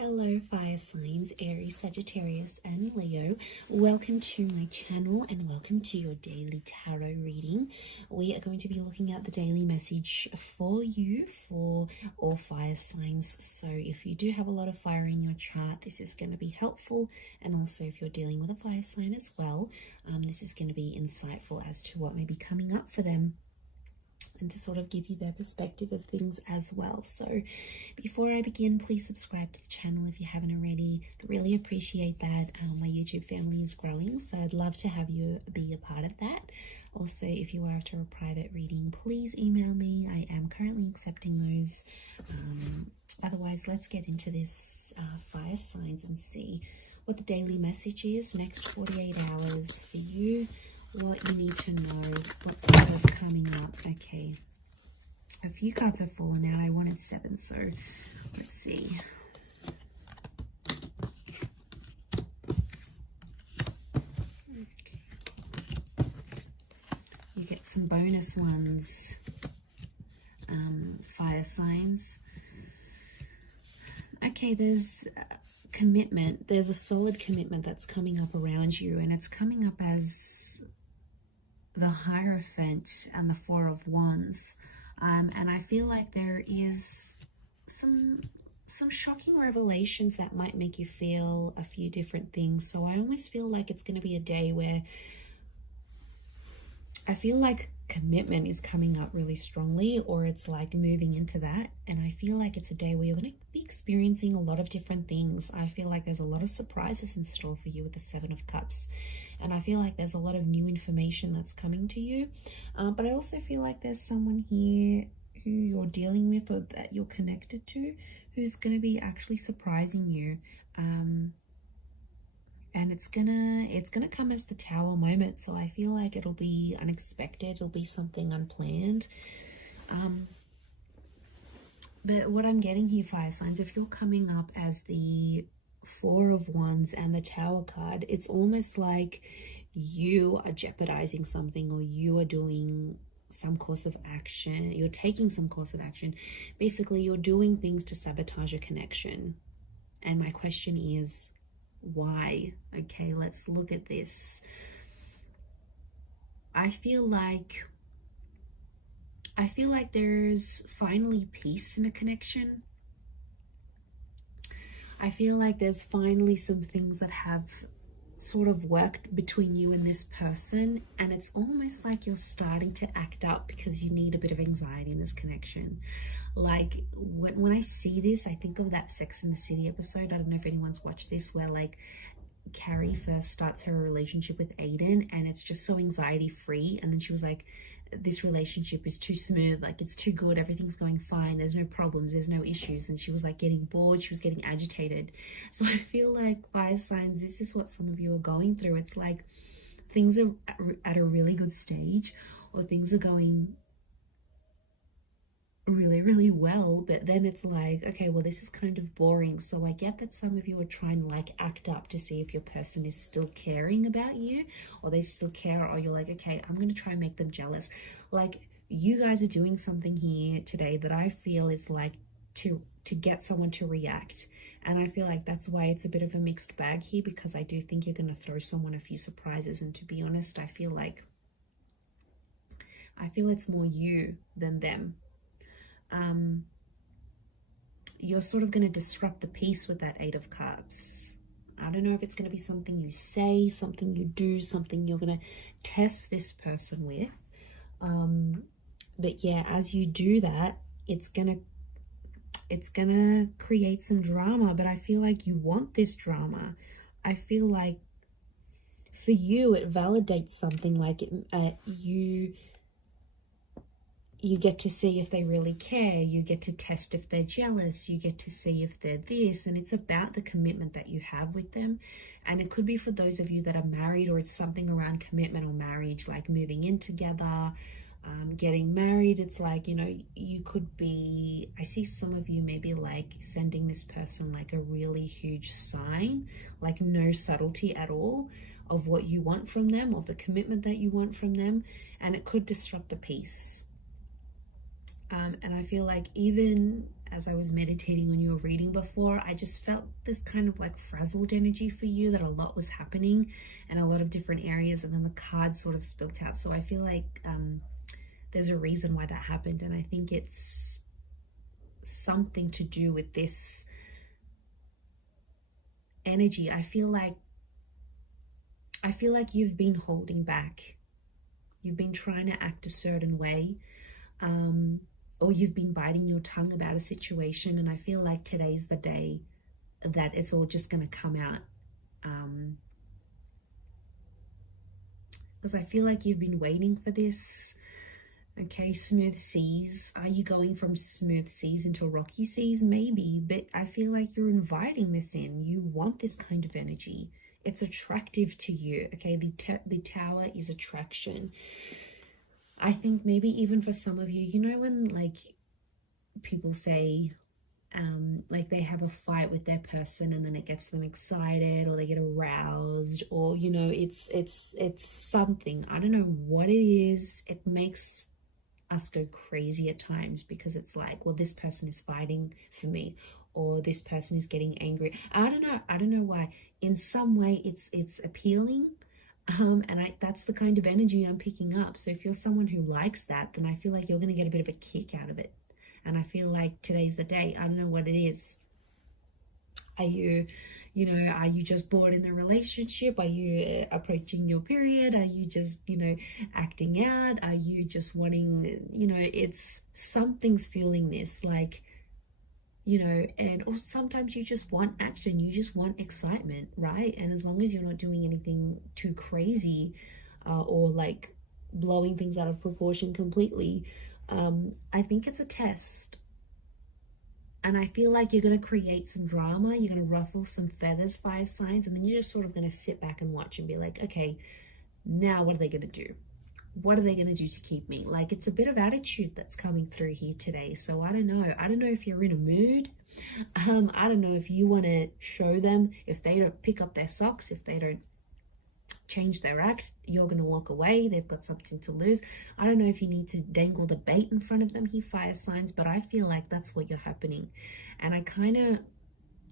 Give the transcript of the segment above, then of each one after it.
Hello fire signs, Aries, Sagittarius and Leo. Welcome to my channel and welcome to your daily tarot reading. We are going to be looking at the daily message for you for all fire signs. So if you do have a lot of fire in your chart, this is going to be helpful. And also if you're dealing with a fire sign as well, this is going to be insightful as to what may be coming up for them, and to sort of give you their perspective of things as well. So before I begin, please subscribe to the channel if you haven't already. I really appreciate that. My YouTube family is growing, so I'd love to have you be a part of that. Also, if you are after a private reading, please email me. I am currently accepting those. Otherwise, let's get into this fire signs and see what the daily message is next 48 hours for you. What you need to know, what's sort of coming up. Okay, a few cards have fallen out. I wanted 7, so let's see. Okay. You get some bonus ones, fire signs. Okay, there's commitment. There's a solid commitment that's coming up around you, and it's coming up as the Hierophant and the 4 of Wands, and I feel like there is some shocking revelations that might make you feel a few different things. So I almost feel like it's going to be a day where I feel like commitment is coming up really strongly, or it's like moving into that, and I feel like it's a day where you're going to be experiencing a lot of different things. I feel like there's a lot of surprises in store for you with the 7 of Cups. And I feel like there's a lot of new information that's coming to you. But I also feel like there's someone here who you're dealing with or that you're connected to who's going to be actually surprising you. And it's gonna come as the Tower moment. So I feel like it'll be unexpected. It'll be something unplanned. But what I'm getting here, fire signs, if you're coming up as the 4 of Wands and the Tower card, it's almost like you are jeopardizing something, or you are doing some course of action. You're taking some course of action. Basically, you're doing things to sabotage a connection. And my question is, why? Okay, let's look at this. I feel like there's finally peace in a connection. I feel like there's finally some things that have sort of worked between you and this person, and it's almost like you're starting to act up because you need a bit of anxiety in this connection. Like when I see this, I think of that Sex and the City episode. I don't know if anyone's watched this, where like Carrie first starts her relationship with Aiden, and it's just so anxiety free, and then she was like, this relationship is too smooth, like it's too good, everything's going fine, there's no problems, there's no issues. And she was like getting bored, she was getting agitated. So I feel like, fire signs, this is what some of you are going through. It's like things are at a really good stage, or things are going really, really well, but then it's like, okay, well, this is kind of boring. So I get that some of you are trying to like act up to see if your person is still caring about you, or they still care, or you're like, okay, I'm going to try and make them jealous. Like, you guys are doing something here today that I feel is like to get someone to react. And I feel like that's why it's a bit of a mixed bag here, because I do think you're going to throw someone a few surprises. And to be honest, I feel it's more you than them. You're sort of going to disrupt the peace with that 8 of Cups. I don't know if it's going to be something you say, something you do, something you're going to test this person with. But yeah, as you do that, it's gonna create some drama. But I feel like you want this drama. I feel like for you, it validates something. Like you get to see if they really care. You get to test if they're jealous. You get to see if they're this. And it's about the commitment that you have with them. And it could be for those of you that are married, or it's something around commitment or marriage, like moving in together, getting married. It's like, you know, you could be, I see some of you maybe like sending this person like a really huge sign, like no subtlety at all of what you want from them, of the commitment that you want from them. And it could disrupt the peace. And I feel like even as I was meditating on your reading before, I just felt this kind of like frazzled energy for you, that a lot was happening in a lot of different areas, and then the cards sort of spilt out. So I feel like there's a reason why that happened, and I think it's something to do with this energy. I feel like you've been holding back. You've been trying to act a certain way, or you've been biting your tongue about a situation, and I feel like today's the day that it's all just going to come out. Because I feel like you've been waiting for this. Okay, smooth seas. Are you going from smooth seas into rocky seas? Maybe, but I feel like you're inviting this in. You want this kind of energy. It's attractive to you. Okay, the tower is attraction. I think maybe even for some of you, you know, when like people say like they have a fight with their person and then it gets them excited, or they get aroused, or you know, it's something, I don't know what it is, it makes us go crazy at times, because it's like, well, this person is fighting for me, or this person is getting angry. I don't know why. In some way it's appealing, and that's the kind of energy I'm picking up. So if you're someone who likes that, then I feel like you're going to get a bit of a kick out of it. And I feel like today's the day. I don't know what it is. Are you just bored in the relationship? Are you approaching your period? Are you just, acting out? Are you just wanting, it's something's fueling this, like, and also sometimes you just want action. You just want excitement, right? And as long as you're not doing anything too crazy or like blowing things out of proportion completely, I think it's a test. And I feel like you're going to create some drama. You're going to ruffle some feathers, fire signs, and then you're just sort of going to sit back and watch and be like, okay, now what are they going to do? What are they going to do to keep me? Like, it's a bit of attitude that's coming through here today. So I don't know. I don't know if you're in a mood. I don't know if you want to show them. If they don't pick up their socks, if they don't change their act, you're going to walk away. They've got something to lose. I don't know if you need to dangle the bait in front of them here, fire signs, but I feel like that's what you're happening. And I kind of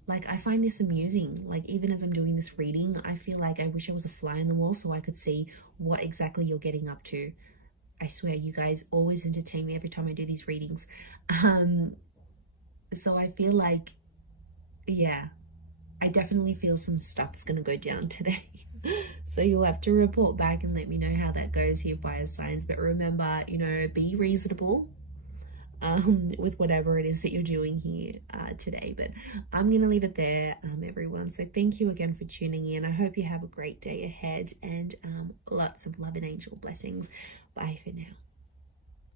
I find this amusing. Like, even as I'm doing this reading, I feel like I wish I was a fly on the wall so I could see what exactly you're getting up to. I swear, you guys always entertain me every time I do these readings. So I feel like, yeah, I definitely feel some stuff's gonna go down today. So you'll have to report back and let me know how that goes here, fire signs. But remember, be reasonable with whatever it is that you're doing here today. But I'm gonna leave it there, everyone. So thank you again for tuning in. I hope you have a great day ahead, and lots of love and angel blessings. Bye for now.